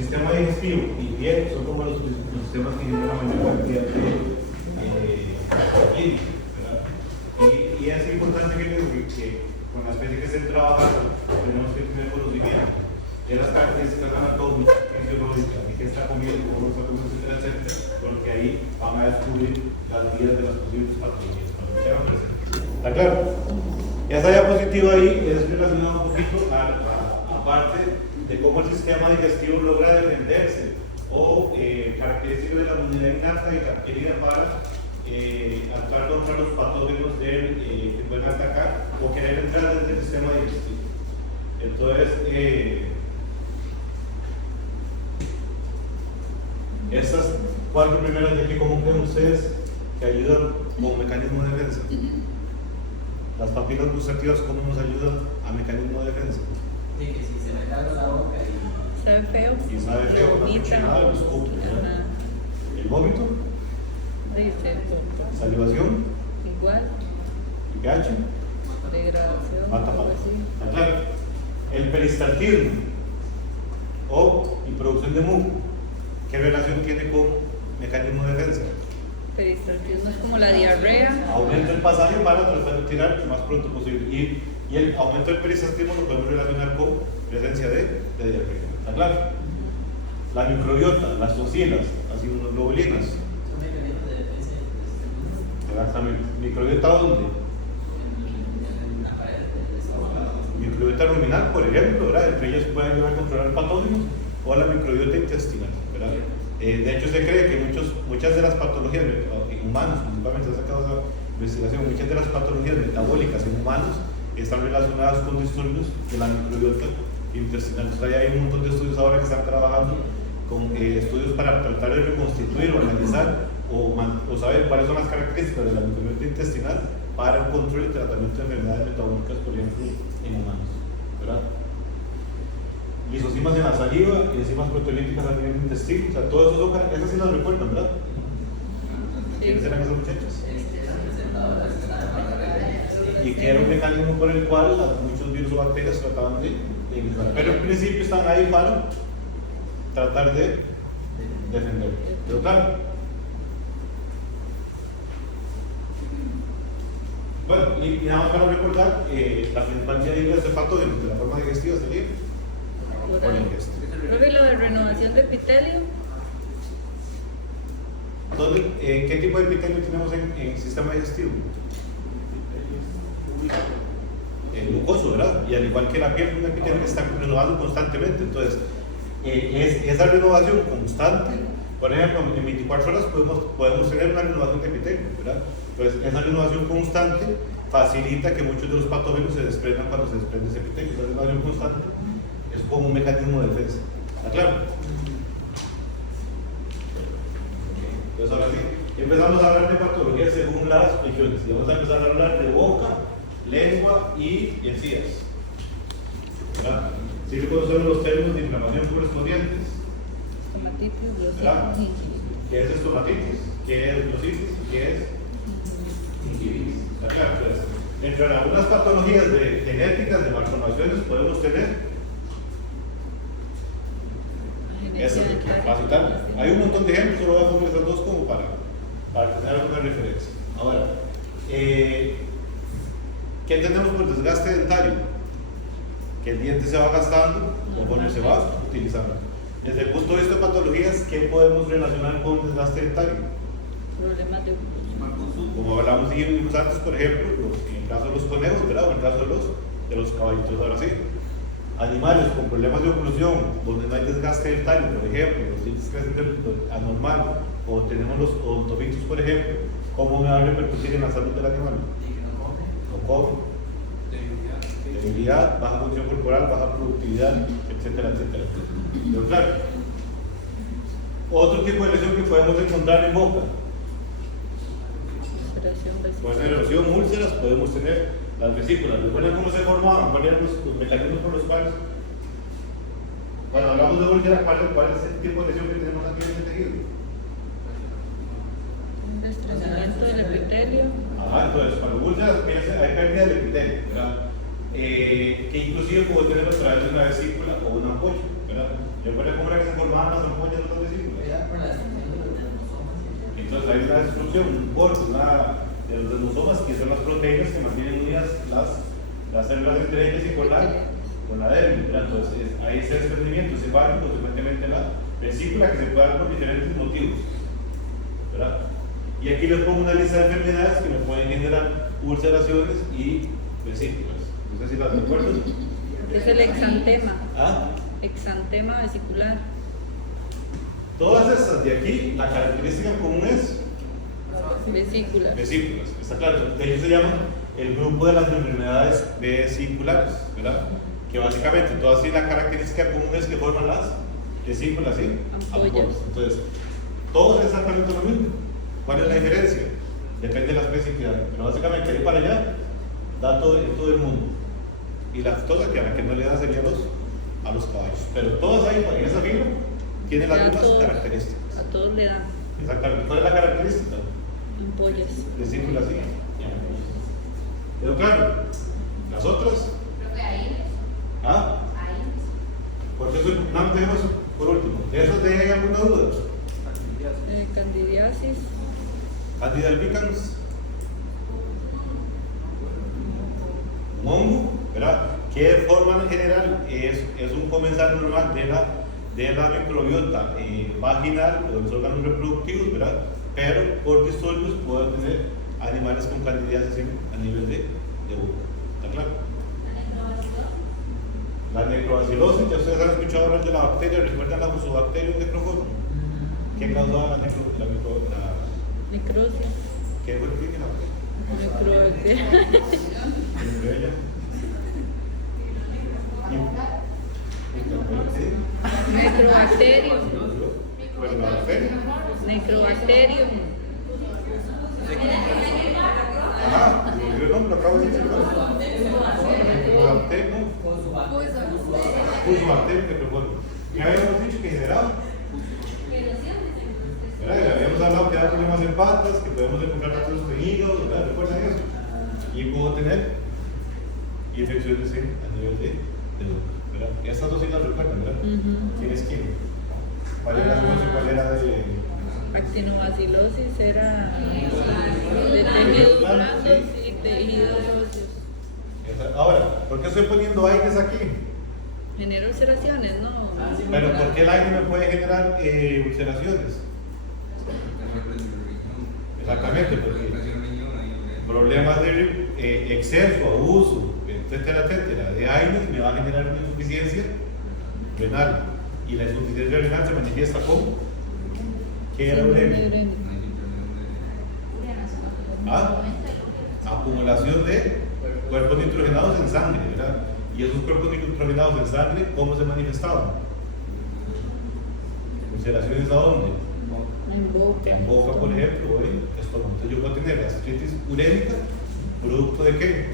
sistema digestivo y piel son como los sistemas que generan la mayor cantidad de clínicos, ¿verdad? Y es importante que con la especie que estén trabajando tenemos que tener conocimiento de las características anatómicas, fisiológicas, de qué está comiendo, cómo está comiendo, etcétera, etcétera, porque ahí van a descubrir las vías de las posibles patologías. ¿Está claro? Esa diapositiva ahí es relacionada un poquito a parte de cómo el sistema digestivo logra defenderse o características de la inmunidad innata y adquirida para actuar contra los patógenos que pueden atacar o querer entrar desde el sistema digestivo. Entonces, estas 4 primeras de aquí, ¿cómo creen ustedes que ayudan como mecanismo de defensa? Las papilas gustativas, ¿cómo nos ayudan a mecanismo de defensa? Sí, que si se me caga la boca y sabe feo. Y sabe feo, no escucha nada, los escupo, ¿no? El vómito, salivación, igual, pH, degradación, mata algo patas. así. ¿Está claro? El peristaltismo y producción de muco, ¿qué relación tiene con mecanismo de defensa? Peristaltismo es como la diarrea. Aumenta el pasaje para tratar de tirar lo más pronto posible. Y el aumento del peristaltismo lo podemos relacionar con presencia de diarrea. ¿Está claro? La microbiota, las toxinas, las inmunoglobulinas. son mecanismos de defensa del sistema Exactamente. ¿Microbiota dónde? en las paredes del estómago. Microbiota ruminal, por ejemplo, ¿verdad? Entre ellas pueden ayudar a controlar patógenos, o la microbiota intestinal, ¿verdad? De hecho, se cree que muchas de las patologías en humanos, principalmente se ha sacado esa investigación, muchas de las patologías metabólicas en humanos están relacionadas con disturbios de la microbiota intestinal. Entonces, hay un montón de estudios ahora que están trabajando con estudios para tratar de reconstituir o analizar o saber cuáles son las características de la microbiota intestinal para el control y tratamiento de enfermedades metabólicas, por ejemplo, en humanos, ¿verdad? Lisosimas en la saliva y enzimas proteolíticas a nivel intestino, o sea, todo eso son, esas sí las recuerdan, ¿verdad? ¿Quiénes eran esos muchachos? Y que era un mecanismo por el cual muchos virus o bacterias trataban de eliminar. Pero en principio están ahí para tratar de defender. Pero claro. Bueno, y nada más para recordar, la principal vía de este patógeno de la forma digestiva sería por la ingesta. Profe, lo de renovación de epitelio. Entonces, ¿qué tipo de epitelio tenemos en el sistema digestivo? El glucoso, ¿verdad? Y al igual que la piel, un epitelio que está renovando constantemente. Entonces, esa renovación constante, por ejemplo, en 24 horas podemos tener una renovación de epitelio, ¿verdad? Entonces, esa renovación constante facilita que muchos de los patógenos se desprendan cuando se desprende ese epitelio. Esa renovación constante es como un mecanismo de defensa. ¿Está claro? Entonces, ahora sí, empezamos a hablar de patologías según las regiones. Y vamos a empezar a hablar de boca, lengua y encías. ¿Verdad? ¿Sí conocen los términos de inflamación correspondientes? Estomatitis, ¿Verdad? glositis. ¿Qué es estomatitis? ¿Qué es glositis? ¿Qué es gingivitis? ¿Está claro? Entonces, dentro de algunas patologías genéticas de malformaciones podemos tener eso, facilitar. Hay un montón de ejemplos, solo voy a poner estos dos como para tener alguna referencia. Ahora, ¿qué entendemos por desgaste dentario? Que el diente se va gastando conforme se va utilizando. Desde el punto de vista de patologías, ¿qué podemos relacionar con desgaste dentario? Problemas de oclusión. Como hablamos antes, por ejemplo, en el caso de los conejos, ¿verdad? O en el caso de los caballitos. Ahora sí, animales con problemas de oclusión, donde no hay desgaste dentario, por ejemplo, los dientes crecen anormal, o tenemos los odontomitos, por ejemplo, ¿cómo me va a repercutir en la salud del animal? No come, debilidad, baja función corporal, baja productividad, etcétera, etcétera. Pero claro, otro tipo de lesión que podemos encontrar en boca, puede ser erosión, úlceras, podemos tener las vesículas. ¿Recuerdan cómo se formaban? ¿Cuáles eran los mecanismos por los cuales? Cuando hablamos de úlcera, ¿cuál es el tipo de lesión que tenemos aquí en el tejido? Un destrozamiento del epitelio. Entonces, cuando úlceras hay pérdida del epitelio, ¿verdad? Que inclusive puede tener a través de una vesícula o una ampolla, ¿verdad? Yo recuerdo cómo era que se formaban las ampollas de los vesículas. Era por la extensión de los cromosomas. Entonces hay una destrucción, un golpe, de los ribosomas, que son las proteínas que mantienen unidas las células entre ellas y con la dermis, ¿verdad? Entonces hay ese desprendimiento, se va y consecuentemente la vesícula, que se puede dar por diferentes motivos, ¿verdad? Y aquí les pongo una lista de enfermedades que me pueden generar ulceraciones y vesículas. No sé si las recuerdo. Es el exantema. ¿Ah? Exantema vesicular. Todas esas de aquí, la característica común es Vesícula. vesículas, está claro. De ellos se llaman el grupo de las enfermedades vesiculares, ¿verdad? Que básicamente todas tienen la característica común es que forman las vesículas, ¿sí? Ampollas. Entonces, todos es exactamente lo mismo. ¿Cuál es la diferencia? Depende de la especie que hay. Pero básicamente, ahí para allá, da todo el mundo. Y todas que a la que no le da sería a los caballos. Pero todas ahí, en esa fila, tienen las mismas características. A todos le dan Exactamente. ¿Cuál es la característica? ampollas. Vesículas, sí. Pero claro, las otras. ¿Ah? Porque eso, no tenemos por último. ¿De eso hay alguna duda? Candidiasis. Candida albicans. Un hongo, ¿verdad? Que de forma general es un comensal normal de la microbiota vaginal o de los órganos reproductivos, ¿verdad? Pero por disturbios pueden tener animales con candidiasis a nivel de boca. ¿Está claro? La necrobacilosis, ya ustedes han escuchado hablar de la bacteria, ¿recuerdan la Fusobacterium necroforum? ¿Qué causaba la Necrosis. ¿Qué fue que la bacteria? Necrosis. Necrobacterium. Necrobacterium. Ajá, yo no lo acabo de decir. Necrobacterium. Fusobacterium necroforum. Ya habíamos dicho que generaba. Habíamos hablado que hay problemas en patas, que podemos encontrar patos en hígado, ¿verdad? ¿Recuerdan eso? Y puedo tener infecciones a nivel de boca, ¿verdad? Estas dos sí las recuerdan, ¿verdad? ¿Quién es quién? ¿Cuál era la cosa y cuál era de...? Actinobacilosis era de tejidos blandos y tejidos óseos. Ahora, ¿por qué estoy poniendo aires aquí? Genera ulceraciones, ¿no? Pero ¿por qué el aire me puede generar ulceraciones? Exactamente, porque problemas de exceso, abuso, etcétera, etcétera, de aires me va a generar una insuficiencia renal. Y la insuficiencia renal se manifiesta como ¿qué era uremia? Acumulación de cuerpos nitrogenados en sangre, ¿verdad? Y esos cuerpos nitrogenados en sangre, ¿cómo se manifestaban? ¿Ulceraciones a dónde? En boca, por ejemplo, o en estómago. Entonces yo puedo tener gastritis urémica, producto de qué?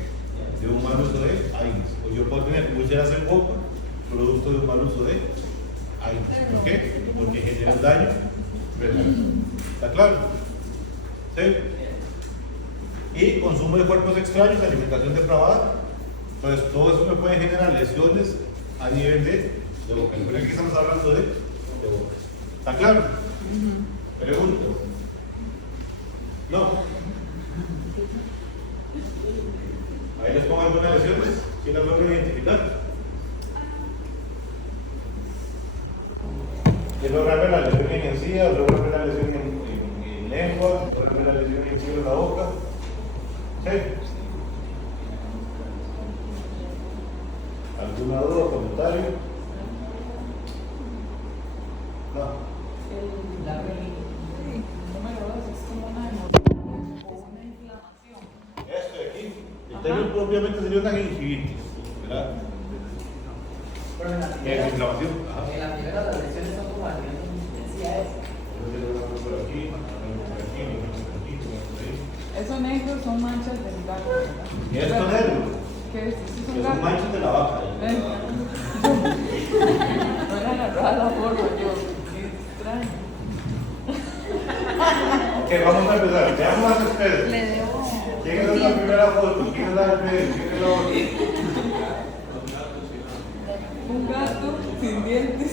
De un mal uso de AINES. O yo puedo tener úlceras en boca, producto de un mal uso de AINES. ¿Por qué? Porque genera un daño renal. ¿Está claro? ¿Sí? Y consumo de cuerpos extraños, alimentación depravada. Entonces todo eso me puede generar lesiones a nivel de boca. Recuerden que aquí estamos hablando de boca. ¿Está claro? Pregunto. No. Ahí les pongo algunas lesiones. ¿Quién las logran identificar? ¿Quién logra ver la lesión en encías? ¿Logra ver la lesión en lengua? ¿Logra ver la lesión en cielo de la boca? ¿Sí? ¿Alguna duda o comentario? No. Esto de aquí, el término propiamente sería una gingivitis, ¿verdad? Es inflamación. En la primera las lesiones son como al menos decía eso. Por aquí, por aquí. Esos negros son manchas del gato, ¿verdad? ¿Y esto negro? ¿Qué es? ¿Sí son Es un gatos? mancho de la vaca. No le agarraba la forma, yo. Qué extraño. Ok, vamos a empezar. Veamos a ustedes. Le debo. ¿Quién es la primera foto? ¿Quién es la del medio? ¿Quién es la otra? Un gato. Sin dientes.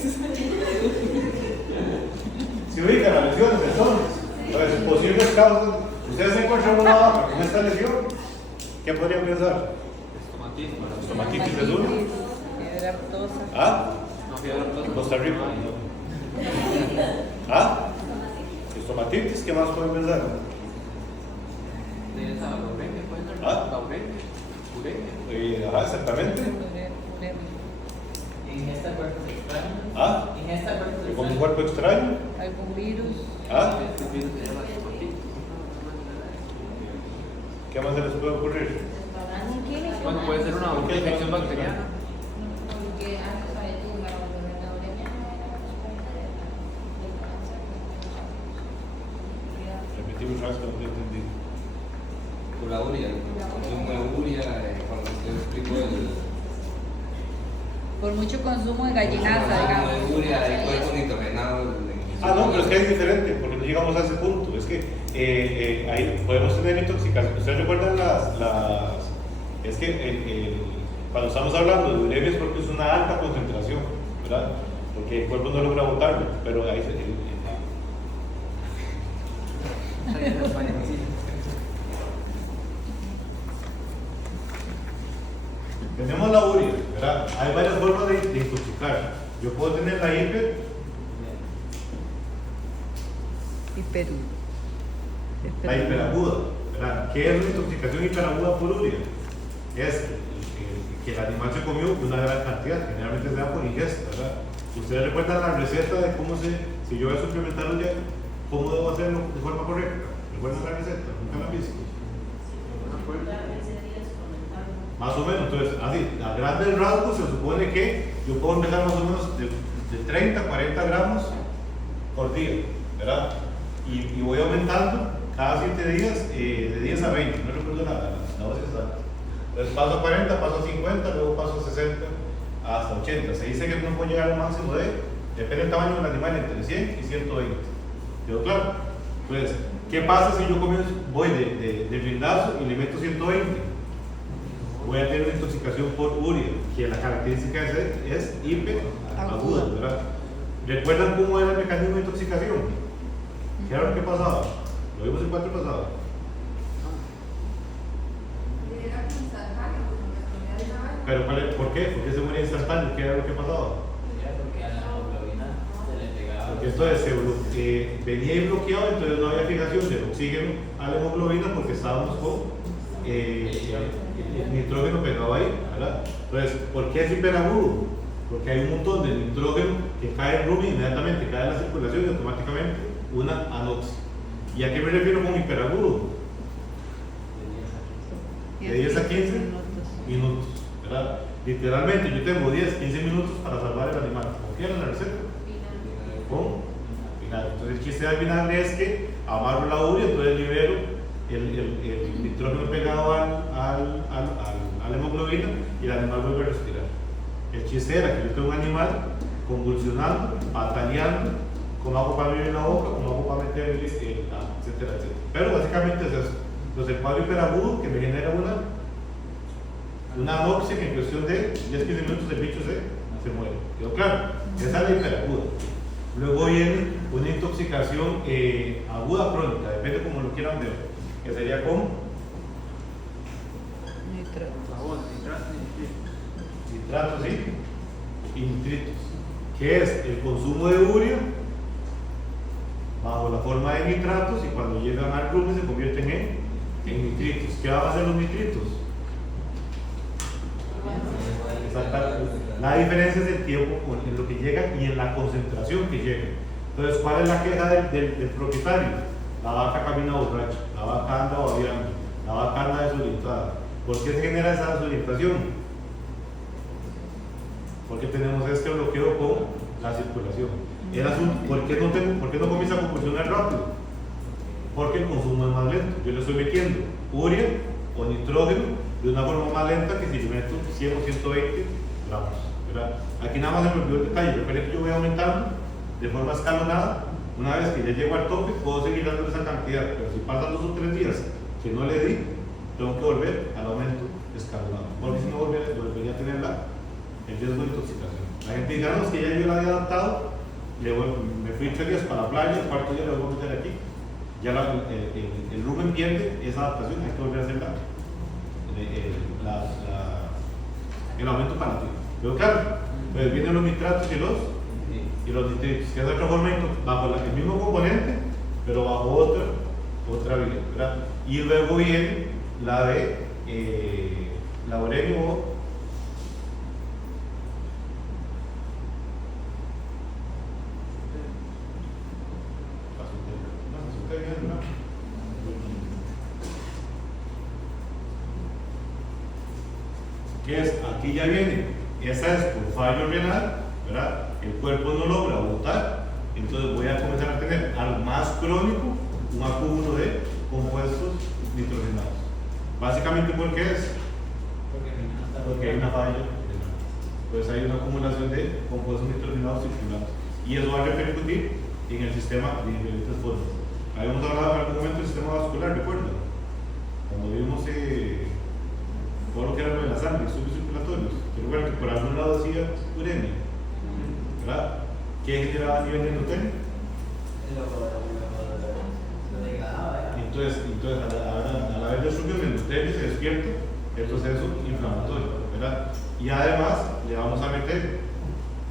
Se ubican las lesiones entonces. Entonces, posibles causas. Ustedes encuentran una vaca con esta lesión. ¿Qué podrían pensar? Estomatitis es uno. Fiebre aftosa. ¿Ah? Costa Rica. ¿Ah? Estomatitis, ¿qué más pueden pensar? ¿Ah? Ajá, exactamente. Ingesta de cuerpos extraños. ¿Ah? Ingesta de cuerpos Con un extraños. cuerpo extraño. Algún virus. ¿Ah? ¿Qué más se les puede ocurrir? Bueno, puede ser una infección bacteriana. Repetimos una vez que no te entendí. Por la uria, el consumo de uria, cuando usted explicó el Por mucho consumo de gallinaza, consumo digamos. de uria, hay cuerpos nitrogenados. Ah, no, pero es que es diferente, porque no llegamos a ese punto. Es que ahí podemos tener intoxicación. ¿Ustedes recuerdan es que cuando estamos hablando de uremia es porque es una alta concentración, ¿verdad? Porque el cuerpo no logra botarlo, pero ahí tenemos la urea, ¿verdad? Hay varias formas de intoxicar. Yo puedo tener la la hiperaguda, ¿verdad? ¿Qué es una intoxicación hiperaguda por urea? Es que el animal se comió una gran cantidad, generalmente se da por ingesta, ¿verdad? Ustedes recuerdan la receta de cómo si yo voy a suplementarlo ya, cómo debo hacerlo de forma correcta. ¿Recuerdan la receta? ¿Nunca la han visto? Más o menos, entonces, así, a grandes rasgos se supone que yo puedo empezar más o menos de 30 a 40 gramos por día, ¿verdad? Y voy aumentando cada 7 días, de 10 a 20, no recuerdo la dosis exacta. Entonces paso a 40, paso a 50, luego paso a 60, hasta 80. Se dice que no puede llegar al máximo depende del tamaño del animal, entre 100 y 120. ¿Quedó claro? Entonces, ¿qué pasa si yo voy de blindazo y le meto 120? Voy a tener una intoxicación por urea, que la característica es hiperaguda, ¿verdad? ¿Recuerdan cómo era el mecanismo de intoxicación? ¿Qué era lo que pasaba? Lo vimos el 4 pasado. ¿Pero por qué? ¿Por qué se moría instantáneo? ¿Qué era lo que pasaba? Porque a la hemoglobina se le pegaba. Porque esto venía ahí bloqueado, entonces no había fijación del oxígeno a la hemoglobina porque estábamos con el nitrógeno pegado ahí, ¿verdad? Entonces, ¿por qué es hiperagudo? Porque hay un montón de nitrógeno que cae en rumia, inmediatamente cae en la circulación y automáticamente una anoxia. ¿Y a qué me refiero con hiperagudo? De 10 a 15 minutos, ¿verdad? Literalmente yo tengo 10, 15 minutos para salvar el animal. ¿Confían en la receta? Con vinagre. Entonces el chiste del vinagre es que amarro la urea, entonces libero el nitrógeno pegado a la hemoglobina y el animal vuelve a respirar. El chiste era que yo tengo un animal convulsionando, pataleando, con agua para abrir la boca, con agua para meter el etcétera, etcétera. Pero básicamente es eso. Entonces el cuadro hiperagudo que me genera una anoxia que en cuestión de 10-15 minutos el bicho se muere. ¿Quedó claro? Esa es la hiperaguda. Luego viene una intoxicación aguda crónica, depende como lo quieran ver, que sería con nitratos y nitritos, que es el consumo de urea bajo la forma de nitratos y cuando llegan al rumen se convierten en nitritos. ¿Qué van a hacer los nitritos? La diferencia es el tiempo en lo que llega y en la concentración que llega. Entonces, ¿cuál es la queja del propietario? La vaca camina borracha, la vaca anda babeando, la vaca anda desorientada. ¿Por qué se genera esa desorientación? Porque tenemos este bloqueo con la circulación. El asunto, ¿por qué no comienza a convulsionar rápido? Porque el consumo es más lento. Yo le estoy metiendo urea o nitrógeno de una forma más lenta que si le meto 100 o 120 gramos, ¿verdad? Aquí nada más se me olvidó el detalle. Recuerden que yo voy aumentando de forma escalonada. Una vez que ya llego al tope, puedo seguir dando esa cantidad, pero si pasan 2 o 3 días que no le di, tengo que volver al aumento escalonado, porque si no volvería a tener el riesgo de intoxicación. La gente dice, no, es que ya yo la había adaptado, me fui 3 días para la playa, el cuarto día lo voy a meter aquí. Ya el rumen pierde esa adaptación, hay que volver a hacer el aumento panativo. Pero claro, pues vienen los nitratos y los nitritos, que es otra forma, bajo el mismo componente, pero bajo otra vía, ¿verdad? Y luego viene la de la urenio o que es, aquí ya viene, esa es por fallo renal, ¿verdad? El cuerpo no logra botar, entonces voy a comenzar a tener algo más crónico, un acúmulo de compuestos nitrogenados. Básicamente, ¿por qué es? Porque hay una falla renal. Pues hay una acumulación de compuestos nitrogenados circulados. Y eso va a repercutir en el sistema de diferentes formas. Habíamos hablado en algún momento del sistema vascular, ¿recuerdan? Cuando vimos todo lo que era lo de la sangre, estudios circulatorios. Recuerdan que por algún lado decía uremia, ¿verdad? ¿Qué generaba a nivel de endotelium? Entonces a la vez de estudios de endotelium se despierta el proceso inflamatorio, ¿verdad? Y además le vamos a meter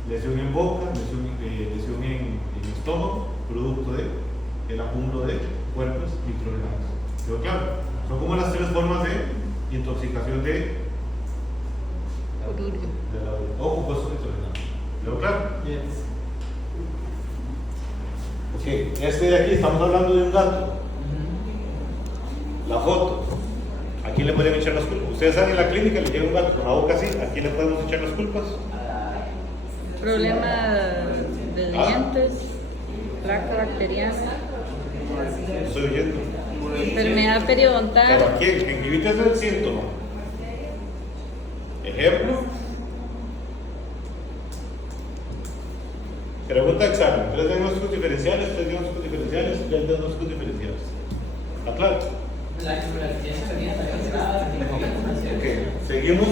lesión en boca, lesión en estómago, producto del acúmulo de cuerpos nitrogenados. Pero claro, son como las 3 formas de intoxicación de o compuestos nitrogenados. ¿Veo claro? Yes. Ok, este de aquí estamos hablando de un gato. La foto. ¿A quién le pueden echar las culpas? Ustedes saben en la clínica le llega un gato con la boca así, ¿a quién le podemos echar las culpas? Problema de dientes, placa bacteriana, Estoy oyendo. enfermedad Pero periodontal. aquí el gingivitis es el síntoma. Ejemplo. Pregunta examen. 3 diagnósticos diferenciales, 3 diagnósticos diferenciales, 3 diagnósticos diferenciales. ¿Está claro? La ciencia tenía también cerrada. Ok, seguimos.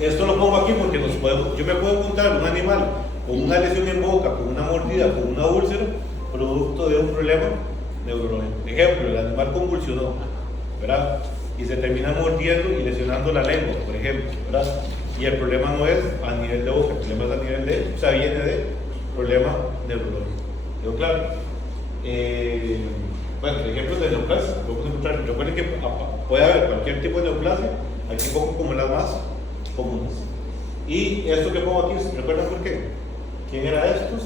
Esto lo pongo aquí porque yo me puedo encontrar un animal con una lesión en boca, con una mordida, con una úlcera, producto de un problema neurológico. Ejemplo, el animal convulsionó, ¿verdad? Y se termina mordiendo y lesionando la lengua, por ejemplo, ¿verdad? Y el problema no es a nivel de boca, el problema es a nivel de, o sea, viene de problema neurológico. ¿Quedó claro? Bueno, ejemplos de neoplasia, podemos encontrar, recuerden que puede haber cualquier tipo de neoplasia, aquí pongo como las más comunes. Y esto que pongo aquí, ¿recuerdan por qué? ¿Quién era estos?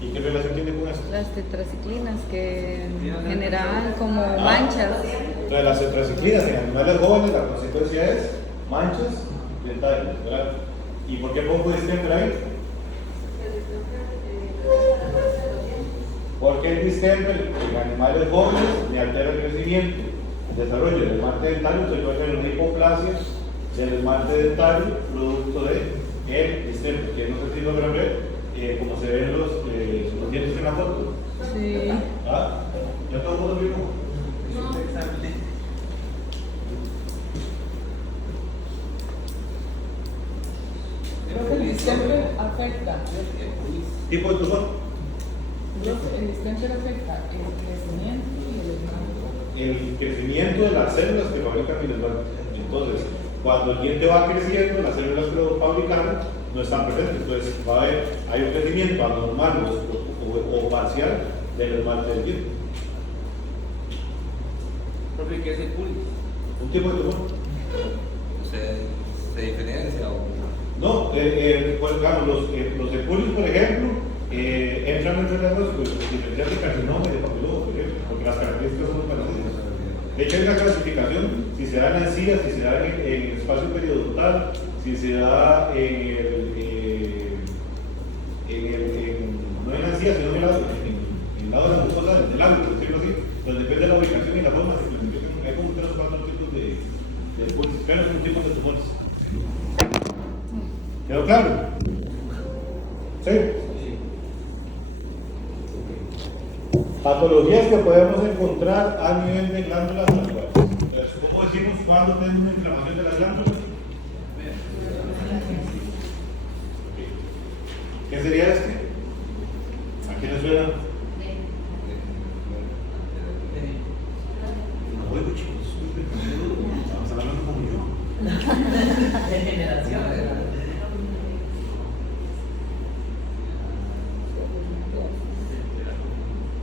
¿Y qué relación tiene con esto? Las tetraciclinas que generaban como manchas. Entonces, las tetraciclinas en animales jóvenes, la consecuencia es manchas dentales, ¿verdad? ¿Y por qué pongo distemper ahí? Porque el distemper en animales jóvenes le altera el crecimiento, el desarrollo del esmalte dentario, se puede hacer una hipoplasia del esmalte dentario producto de el distemper, que no sé si logran ver como se ven los dientes en la foto. Sí. ¿Ah? ¿Ya todo el mundo vio? Creo que el distemper afecta. ¿Tipo de tumor? El distemper afecta el crecimiento y el esmalte. El crecimiento de las células que fabrican el esmalte. Entonces, cuando el diente va creciendo, las células que lo fabricaron no están presentes. Entonces, hay un crecimiento anormal o parcial del esmalte del diente. ¿Profe, qué es el pulis? Un tipo de tumor. ¿Se diferencia o...? No, pues, digamos, los epulis, por ejemplo, entran entre las dos diferencias de carcinoma y de papiloma, por ejemplo, porque las características son parecidas. De hecho, hay una clasificación, si se da en la encía, si se da en el espacio periodontal, si se da no en la encía, sino en el lado de la mucosa del labio, por decirlo así. Entonces, depende de la ubicación y la forma, se clasifican. Hay como 3 o 4 tipos de epulis, pero son tipos de tumores. ¿Quedó claro? ¿Sí? Patologías que podemos encontrar a nivel de glándulas naturales. cuando tenemos una inflamación de las glándulas. ¿Qué sería este? ¿A quién le suena? No oigo, chicos. Estamos hablando como yo. Degeneración.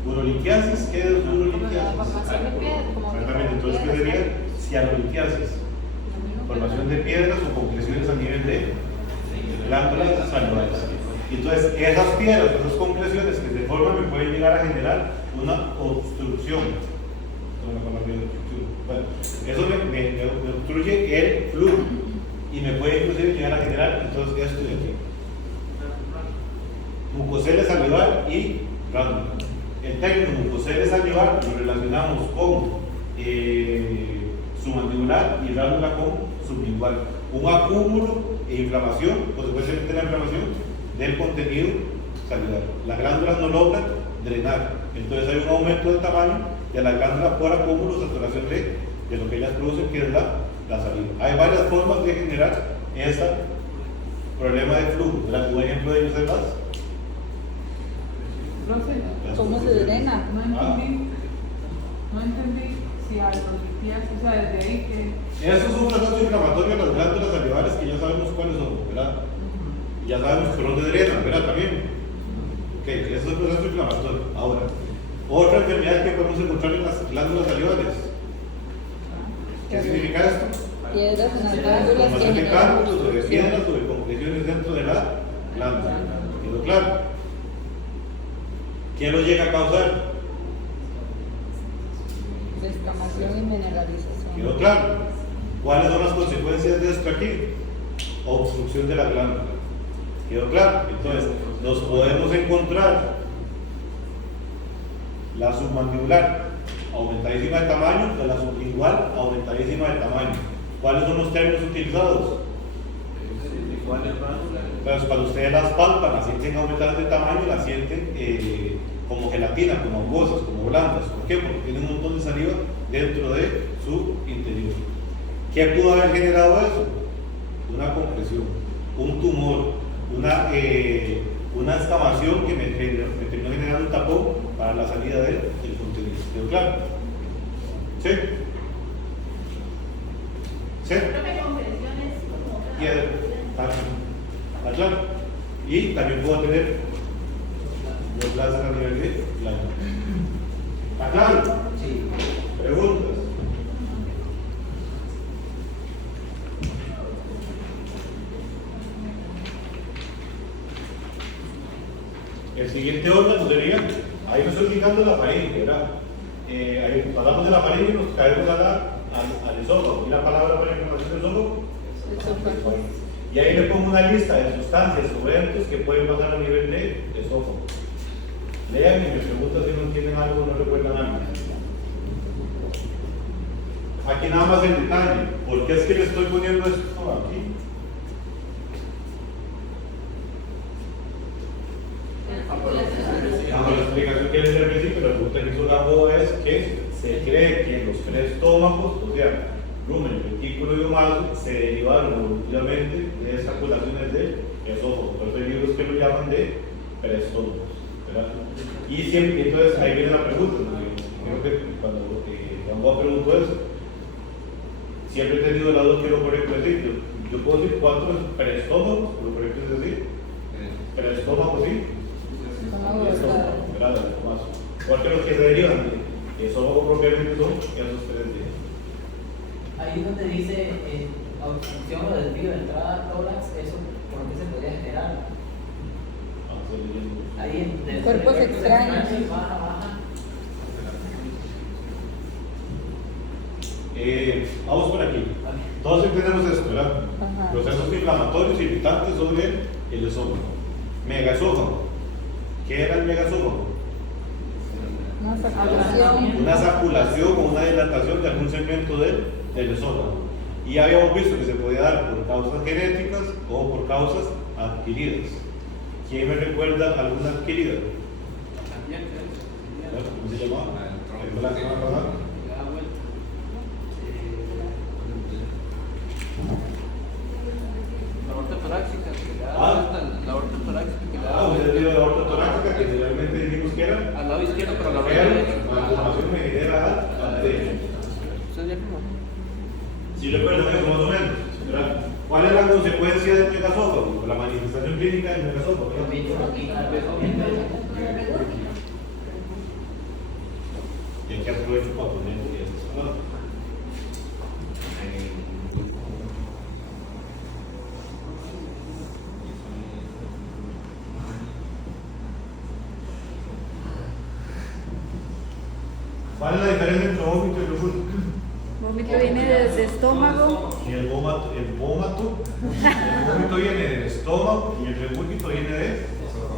Urolitiasis, ¿qué es urolitiasis? Formación de piedra, como Exactamente, entonces ¿qué sería? Cianolitiasis, formación de piedras o concreciones a nivel de glándulas salivales. Entonces, esas piedras, esas concreciones que se forman me pueden llegar a generar una obstrucción. Bueno, eso me obstruye el flujo y me puede inclusive llegar a generar entonces esto de aquí. Mucosela salivar y glándula. El término mucosela salivar lo relacionamos con submandibular y glándula con sublingual. Un acúmulo e inflamación, consecuentemente la inflamación del contenido salivar. Las glándulas no logran drenar, entonces hay un aumento del tamaño de la glándula por acúmulo, saturación de lo que ellas producen, que es la saliva. Hay varias formas de generar ese problema de flujo. Un ejemplo de ellos es ¿Cómo se drena? No entendí si hay urolitiasis, o sea, desde ahí que... Eso es un proceso inflamatorio de las glándulas salivares que ya sabemos cuáles son, ¿verdad? Ya sabemos por dónde drenan, ¿verdad? También. Ok, ese es un proceso inflamatorio. Ahora, otra enfermedad que podemos encontrar en las glándulas salivares. ¿Qué significa esto? Piedras en las glándulas que Formación de generan cálculos o de obstrucción. piedras o de concreciones dentro de la glándula. ¿Quedó claro? ¿Quién lo llega a causar? Descamación y mineralización. ¿Quedó claro? ¿Cuáles son las consecuencias de esto aquí? Obstrucción de la glándula. ¿Quedó claro? Entonces, nos podemos encontrar la submandibular aumentadísima de tamaño, de la sublingual aumentadísima de tamaño. ¿Cuáles son los términos utilizados? Entonces, cuando ustedes las palpan, las sienten aumentadas de tamaño, las sienten como gelatina, como angosas, como blandas. ¿Por qué? Porque tienen un montón de saliva dentro de su interior. ¿Qué pudo haber generado eso? Una compresión, un tumor, una escamación que me terminó generando un tapón para la salida del contenido. ¿Quedó claro? ¿Sí? ¿Sí? ¿Está claro? Y también puedo tener los láser a nivel de glándula. ¿Está claro? Sí. ¿Preguntas? El siguiente órgano sería, ahí me estoy fijando la faringe, ¿verdad? Ahí hablamos de la faringe y nos caemos al esófago. ¿Y la palabra para la información del esófago? Y ahí le pongo una lista de sustancias o eventos que pueden pasar a nivel de esófago. Lean y me preguntan si no entienden algo o no recuerdan algo. Aquí nada más el detalle. ¿Por qué es que le estoy poniendo esto aquí? La explicación que les di al principio, la pregunta que hizo Gamboa es que se cree que los prestómagos, o sea, lumen, retículo y omaso, se derivaron evolutivamente de esaculaciones del esófago. Por eso hay libros que lo llaman de prestómagos, ¿verdad? Y siempre, entonces ahí viene la pregunta, creo que cuando Gamboa preguntó eso, siempre he tenido la duda que lo correcto es decir, yo puedo decir cuántos prestómagos, lo correcto es decir, prestómagos sí. Porque los que se derivan de esófago propiamente son esos tres días. Ahí donde dice obstrucción o desvío de entrada tórax, ¿eso por qué se podría generar? Ahí en Cuerpos extraños. Baja. Vamos por aquí. Todos entendemos esto, ¿verdad? Ajá. Procesos inflamatorios irritantes sobre el esófago. Megaesófago. ¿Qué era el megaesófago? Una saculación. Una saculación o una dilatación de algún segmento del esófago. Y habíamos visto que se podía dar por causas genéticas o por causas adquiridas. ¿Quién me recuerda alguna adquirida? ¿Cómo se llamaba? gran consecuencia del megasófago, la manifestación clínica del megasófago. Los bichos aquí, tal vez comiendo. Y aquí aprovecho para poner esto. ¿Cuál es la diferencia entre vómito y regurgito? Vómito viene desde estómago. Y el vómito viene del estómago y el regurgito viene de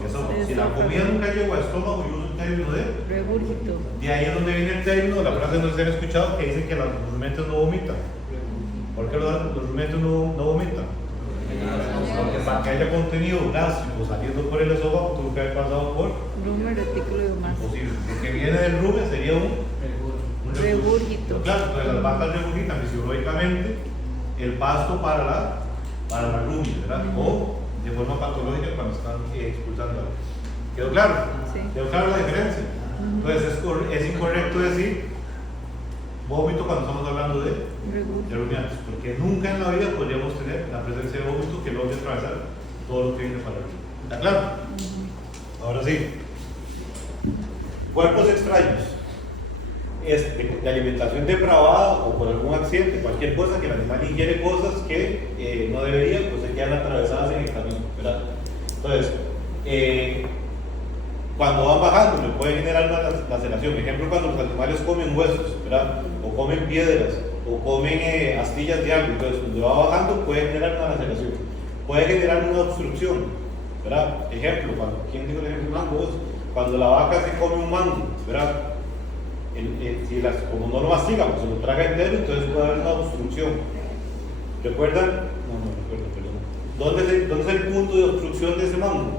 esófago. Si la comida nunca llegó al estómago, yo uso un término de Regurgito. de ahí es donde viene el término, la frase no se han escuchado, que dicen que los rumiantes no vomitan. ¿Por qué los rumiantes no vomitan? Porque para que haya contenido gástrico saliendo por el esófago, tuvo que haber pasado por Rumen, retículo y demás. imposible. Lo que viene del rumen sería un Regurgito. Claro, entonces las vacas regurgitan fisiológicamente el pasto para la rumia, ¿verdad? O de forma patológica cuando están expulsando algo. ¿Quedó claro? Sí. ¿Quedó claro la diferencia? Entonces es incorrecto decir vómito cuando estamos hablando de rumiantes, porque nunca en la vida podríamos tener la presencia de vómito que logre atravesar todo lo que viene para arriba. ¿Está claro? Ahora sí. Cuerpos extraños. De alimentación depravada o por algún accidente, cualquier cosa que el animal ingiere cosas que no debería, pues se quedan atravesadas en el camino, ¿verdad? Entonces, cuando van bajando, le puede generar una laceración. Por ejemplo, cuando los animales comen huesos, ¿verdad? O comen piedras, o comen astillas de algo, entonces cuando va bajando puede generar una laceración, puede generar una obstrucción, ¿verdad? Ejemplo, ¿quién dijo el ejemplo de mango? Cuando la vaca se come un mango, ¿verdad? Como no lo mastiga, pues se lo traga entero, entonces puede haber una obstrucción. ¿Recuerdan? No recuerdo, perdón. ¿Dónde es el punto de obstrucción de ese mango?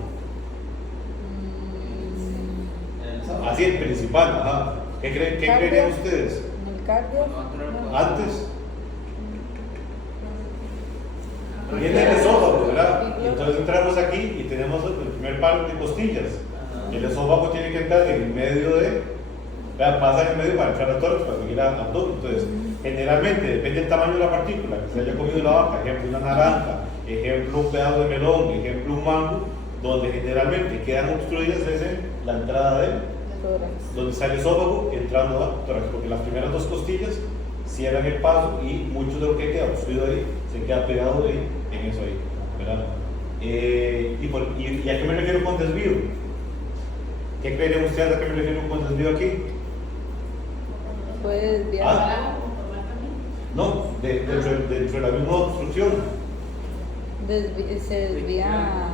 Así, el principal, ajá. ¿Qué creerían ustedes? ¿En el cardio? Antes. Viene el esófago, ¿verdad? Y entonces entramos aquí y tenemos el primer par de costillas. El esófago tiene que entrar en el medio de. Pasa en el medio para entrar a tórax, para seguir a abdomen. Entonces, generalmente, depende del tamaño de la partícula que se haya comido la vaca. Ejemplo, una naranja, ejemplo, un pedazo de melón, ejemplo, un mango, donde generalmente quedan obstruidas es en la entrada de donde sale el esófago entrando a tórax, porque las primeras dos costillas cierran el paso y mucho de lo que queda obstruido ahí se queda pegado ahí, en eso ahí, ¿verdad? ¿Y a qué me refiero con desvío? ¿Qué creerían ustedes a qué me refiero con desvío aquí? Puede desviar. No, dentro de la misma obstrucción. Se desvía.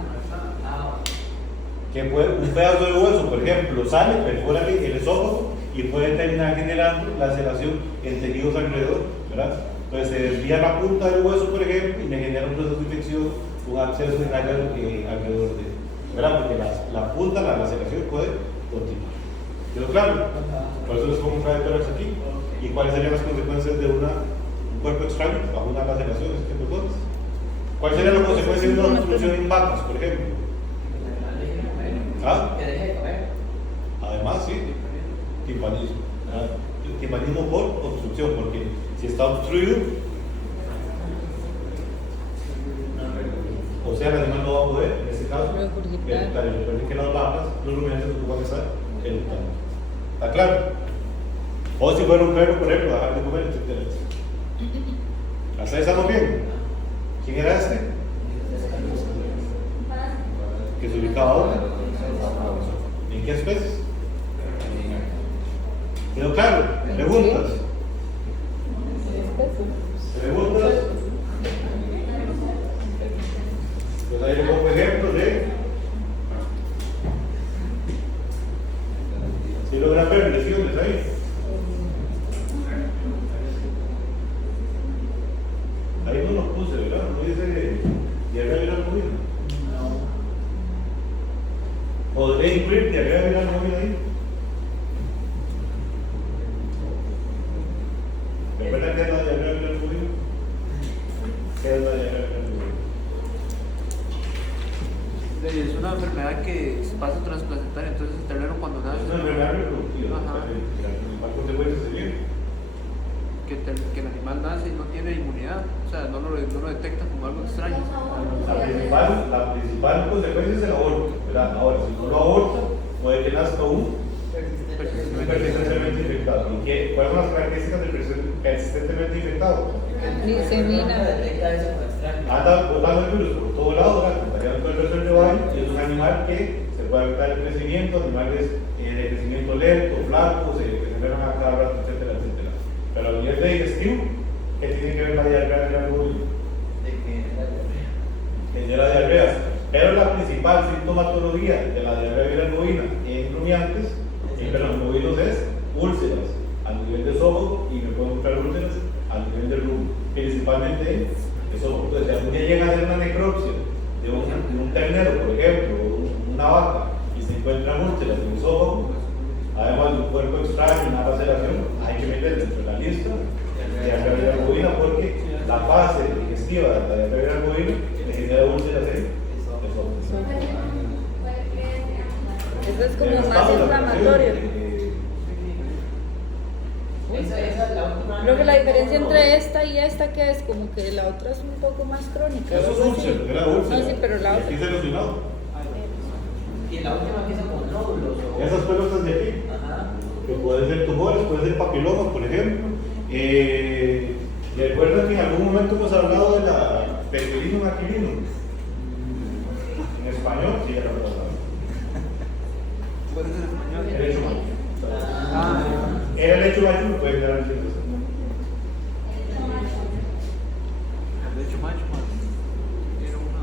Que puede, un pedazo de hueso, por ejemplo, sale, perfora el esófago y puede terminar generando laceración en tejidos alrededor, ¿verdad? Entonces se desvía la punta del hueso, por ejemplo, y le genera un proceso de infección, un absceso en área alrededor de, ¿verdad? Porque la punta, la laceración puede continuar. ¿Quedó claro? Por eso les pongo un tórax aquí. ¿Y cuáles serían las consecuencias de un cuerpo extraño bajo una laceración, este tipo de cosas? ¿Cuáles serían las consecuencias de una obstrucción en vacas, por ejemplo? ¿Ah? Que deje de comer. Además, sí, timpanismo. Timpanismo por obstrucción, porque si está obstruido, o sea, el animal no va a poder, en este caso, eructar. Recuerden que las vacas, los rumiantes ocupan estar eructando. ¿Está claro? O si fuera un perro, por ejemplo, dejar de comer, etc. ¿Hasta ahí estamos bien? ¿Quién era este? Que se ubicaba ahora. ¿En qué especies? ¿Quedó claro? ¿Preguntas? ¿Preguntas? Pues ahí le pongo ejemplos de. Si logran ver lesiones ahí. Ahí no los puse, ¿verdad? No dice diarrea viral movida. ¿Podría incluir diarrea viral movida ahí? ¿Recuerdan qué es la diarrea viral movida? ¿Qué es la diarrea viral movida? Es una enfermedad que pasa transplacentaria, entonces el ternero cuando nace. Es una enfermedad reproductiva. Ajá. ¿Cuál consecuencia sería? Que que el animal nace y no tiene inmunidad, o sea, no lo detecta como algo extraño. La principal consecuencia es el aborto, ¿verdad? Ahora, si no lo aborta, puede que nazca un persistentemente infectado. ¿Y cuáles son las características del persistentemente infectado? Disemina. Detecta eso como extraño. Anda botando el virus por todo lado, ¿verdad? Contagiando todo el resto del rebaño, y es un animal que se puede afectar el crecimiento, animales de crecimiento lento, flacos, que se enferman a cada rato, etcétera, etcétera. Pero a nivel de digestivo, ¿qué tiene que ver la diarrea en el bovino? De que la diarrea. Genera diarreas. Pero la principal sintomatología de la diarrea viral bovina en rumiantes, en bovinos, es úlceras a nivel de esófago, y me pueden buscar úlceras a nivel del rumen, principalmente en esófago. Entonces, si algún día llega a hacer una necropsia de un ternero, por ejemplo, o una vaca, y se encuentran úlceras en el esófago, además de un cuerpo extraño, una laceración, hay que meter dentro de la lista de diarrea viral bovina, porque la fase digestiva de la diarrea viral bovina le genera úlceras en esófago. Eso es como más inflamatorio. Esa es la última. Creo que la diferencia entre esta y esta que es como que la otra es un poco más crónica. Eso es algo así. úlcera, era úlcera. No, sí, pero la otra. Aquí se lesionado. Y la última empieza con nódulos. Esas pelotas de aquí, Ajá. que pueden ser tumores, pueden ser papilomas, por ejemplo. Recuerda que en algún momento hemos hablado de la Penicillium aquilino. En español, sí, ya lo hemos hablado. Puede ser español. El hecho macho. Ah, Era el hecho macho, me puede quedar diciendo eso. de hecho, macho, man. Era una.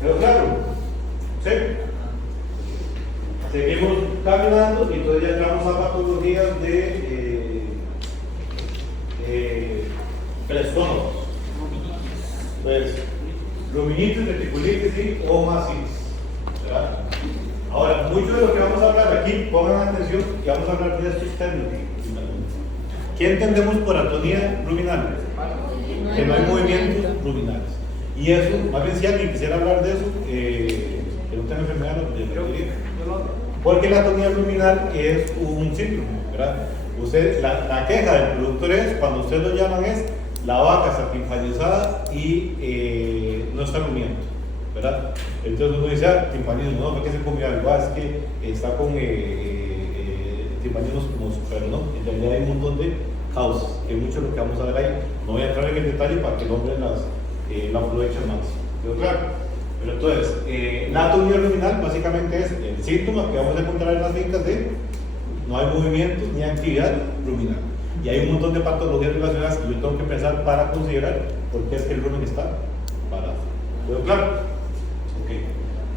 Pero claro, sí. Seguimos caminando y entonces ya entramos a patologías de estómagos. Pues, ruminitis, reticulitis y omacitis. ¿Verdad? Ahora, mucho de lo que vamos a hablar aquí, pongan atención, que vamos a hablar de estos términos. ¿Qué entendemos por atonía ruminal? Que no hay movimientos ruminales. Y eso, más bien si alguien quisiera hablar de eso, que no tenga enfermedad, lo diría. Porque la atonía ruminal es un síndrome, ¿verdad? Usted, la queja del productor es, cuando usted lo llaman, es la vaca está timpanizada y no está rumiando, ¿verdad? Entonces uno dice, timpanismo, no, ¿por qué se comió algo? Es que está con timpanismo como pero no, en realidad hay un montón de causas, que es mucho lo que vamos a ver ahí. No voy a entrar en el detalle para que el hombre la aproveche más. ¿Quedó claro? Pero entonces, la atonía ruminal básicamente es el síntoma que vamos a encontrar en las fincas de no hay movimientos ni actividad ruminal. Y hay un montón de patologías relacionadas que yo tengo que pensar para considerar por qué es que el rumen está parado. ¿Quedó claro? Ok.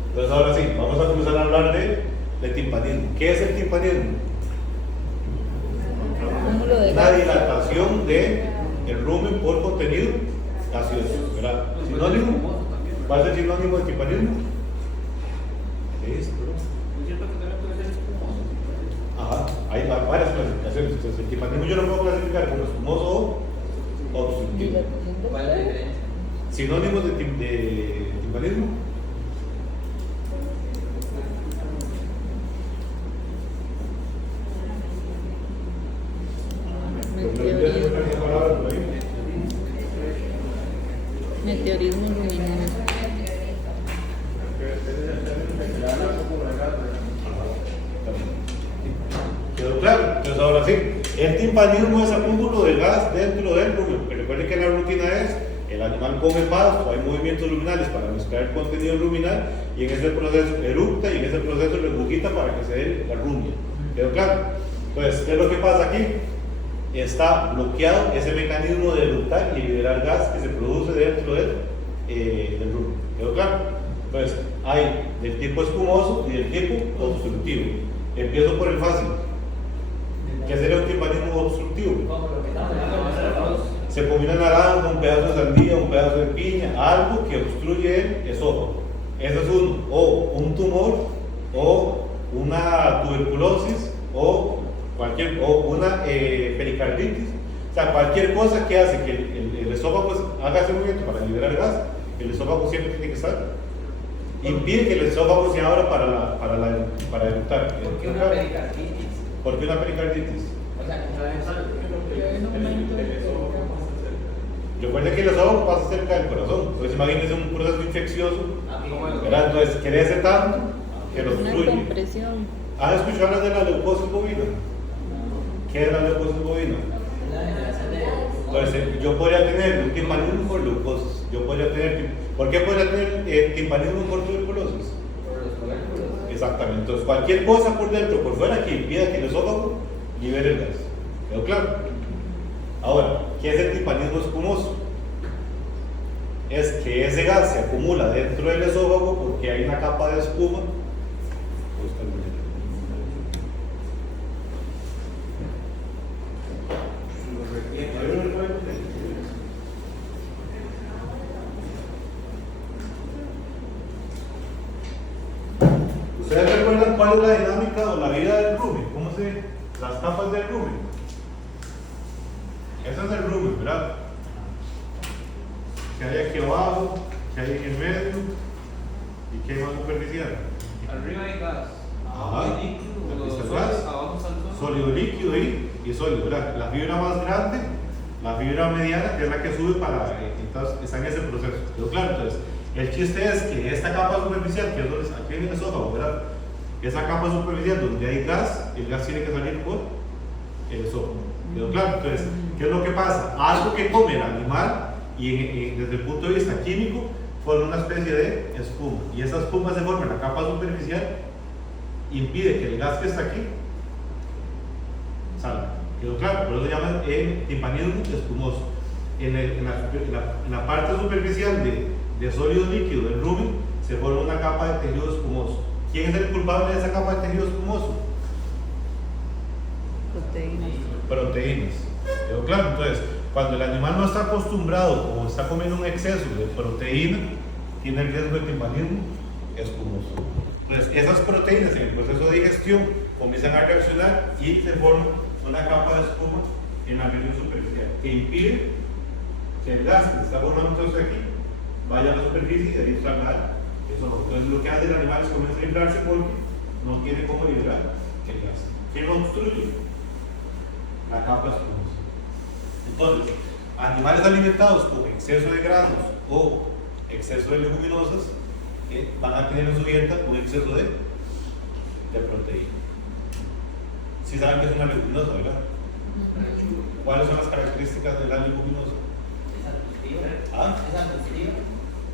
Entonces ahora sí, vamos a comenzar a hablar de timpanismo. ¿Qué es el timpanismo? Cúmulo de Una gas. dilatación del rumen por contenido gaseoso, ¿verdad? Sinónimo, ¿cuál es el sinónimo de timpanismo? ¿Qué es? Ajá, hay varias clasificaciones. Entonces, el timpanismo yo lo puedo clasificar como espumoso o obstructivo. ¿Cuál es la diferencia? Sinónimos de timpanismo. Meteorismo luminoso. ¿Quedó claro? Entonces ahora sí, el timpanismo es acúmulo de gas dentro del rumen. Porque recuerden que la rutina es, el animal come pasto, hay movimientos luminales para mezclar el contenido luminal y en ese proceso eructa y en ese proceso regurgita para que se dé la rumia. ¿Quedó claro? Entonces, ¿qué es lo que pasa aquí? Está bloqueado ese mecanismo de eructar y liberar gas que se produce dentro del rumen. ¿Quedó claro? Entonces, hay del tipo espumoso y del tipo obstructivo. Empiezo por el fácil. ¿Qué sería un timpanismo obstructivo? Como lo que estamos hablando de los Se combina naranja, un pedazo de sandía, un pedazo de piña, algo que obstruye el esófago. Eso es uno. O un tumor, o una tuberculosis, o una pericarditis. O sea, cualquier cosa que hace que el esófago haga ese movimiento para liberar gas, el esófago siempre tiene que estar. Impide que el esófago se abra para eructar. ¿Por qué una pericarditis? ¿Por qué una pericarditis? O sea, en un momento Recuerden que el esófago pasa cerca del corazón. Entonces imagínense un proceso infeccioso, ¿verdad? Entonces crece tanto que lo una obstruye. compresión. ¿Han escuchado hablar de la leucosis bovina? ¿Qué es la leucosis bovina? Entonces, yo podría tener un timpanismo por leucosis. ¿Por qué podría tener timpanismo por tuberculosis? Exactamente. Entonces, cualquier cosa por dentro o por fuera que impida que el esófago libere el gas. ¿Quedó claro? Ahora, ¿qué es el timpanismo espumoso? Es que ese gas se acumula dentro del esófago porque hay una capa de espuma. ¿Ustedes recuerdan cuál es la dinámica o la vida del rumen? Las capas del rumen? Ese es el rumen, ¿verdad? Que hay aquí abajo, que hay en el medio y que hay más superficial. Arriba hay gas. Ajá. Hay líquido, Aquí está el sólido, gas. abajo está el Sólido, líquido y sólido, ¿verdad? La fibra más grande, la fibra mediana, que es la que sube entonces está en ese proceso. ¿Quedó claro? Entonces, el chiste es que esta capa superficial, que es donde aquí en el esófago, ¿verdad? Esa capa superficial donde hay gas, el gas tiene que salir por el esófago. ¿Quedó claro? Entonces, ¿qué es lo que pasa? Algo que come el animal y desde el punto de vista químico forma una especie de espuma. Y esa espuma se forma en la capa superficial, impide que el gas que está aquí salga. ¿Quedó claro? Por eso se llama el timpanismo espumoso. En la parte superficial de sólido líquido del rumen se forma una capa de tejido espumoso. ¿Quién es el culpable de esa capa de tejido espumoso? Proteínas. ¿Quedó claro? Entonces, cuando el animal no está acostumbrado o está comiendo un exceso de proteína, tiene el riesgo de timpanismo espumoso. Entonces, esas proteínas en el proceso de digestión comienzan a reaccionar y se forma una capa de espuma en la región superficial que impide que el gas que se está formando entonces aquí vaya a la superficie y de ahí salga eso. Entonces, lo que hace el animal es comienza a inflarse porque no tiene cómo liberar el gas. ¿Qué lo obstruye? La capa espumosa. Entonces, animales alimentados con exceso de granos o exceso de leguminosas van a tener en su dieta un exceso de proteína. Si saben que es una leguminosa, ¿verdad? ¿Cuáles son las características de la leguminosa? ¿Ah?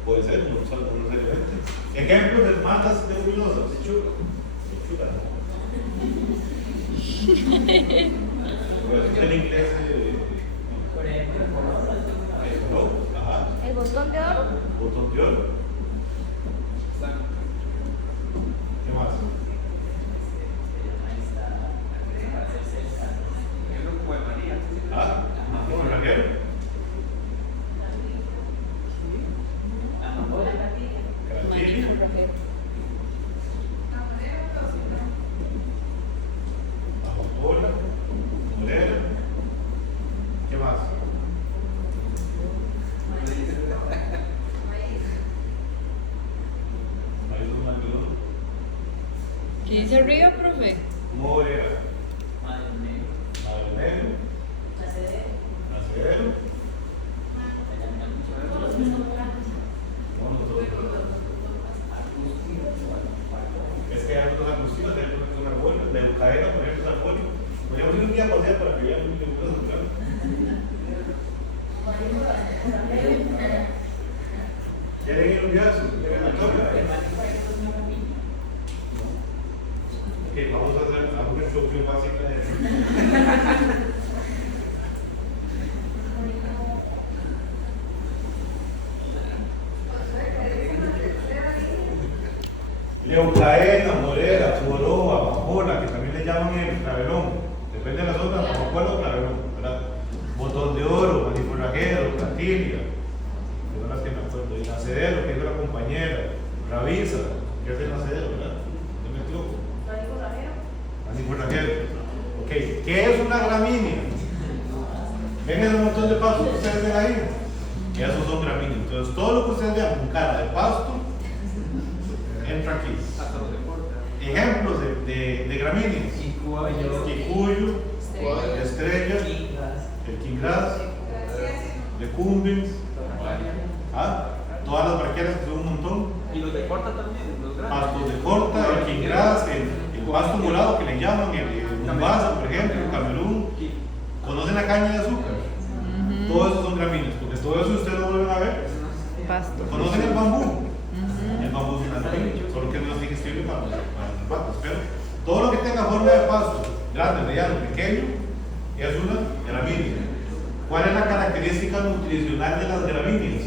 Puede ser, unos elementos. Ejemplos de matas leguminosas. Lechuga. Pues en inglés. Por ejemplo, Ajá. ¿El botón de oro? Botón de oro. ¿Qué más? ¿Ah? ¿Forrajero? Maní forrajero. Amapola, morera. ¿Qué más? Maíz o algodón. ¿Qué dice arriba, profe? Morera. madre mía. Madre negro. Nacedero. Es que hay otros arbustivos, hay otros que son arbóleos. La eucaena, por ejemplo, es arbóleo. Podríamos ir un día a pasear para que vean muy leguminosas, claro. ¿Quieren ir un día a su Ok, vamos a hacer una instrucción básica de leucaena, morera, joroba, amapola, que también le llaman el clavelón. Depende de la zona, amapola o clavelón, ¿verdad? Botón de oro, maní forrajero, platilia, que son las que me acuerdo. Y nacedero, que es de la compañera, rabiza, que es el nacedero, ¿verdad? No me equivoco. Maní forrajero. Ok, ¿qué es una gramínea? ¿Ven ese montón de pastos que ustedes ven ahí? Esos son gramíneas. Entonces, todo lo que ustedes vean con cara de pasto entra aquí. Hasta los deportes. Ejemplos de gramíneas: Chicuyo, quicuyo, estrella, el quingras, recumbens, todas las braquianas que son un montón, Y los de corta también, los grandes. pastos de corta, el quingras, el pasto morado que le llaman, el Mombasa, por ejemplo, el Camerún. ¿Conocen la caña de azúcar? Todos esos son gramíneas, porque todo eso ustedes lo vuelven a ver. Pasto. ¿Conocen el bambú? El bambú es una gramínea, solo que no es digestible para las patas, pero todo lo que tenga forma de pasto, grande, mediano, pequeño, es una gramínea. ¿Cuál es la característica nutricional de las gramíneas?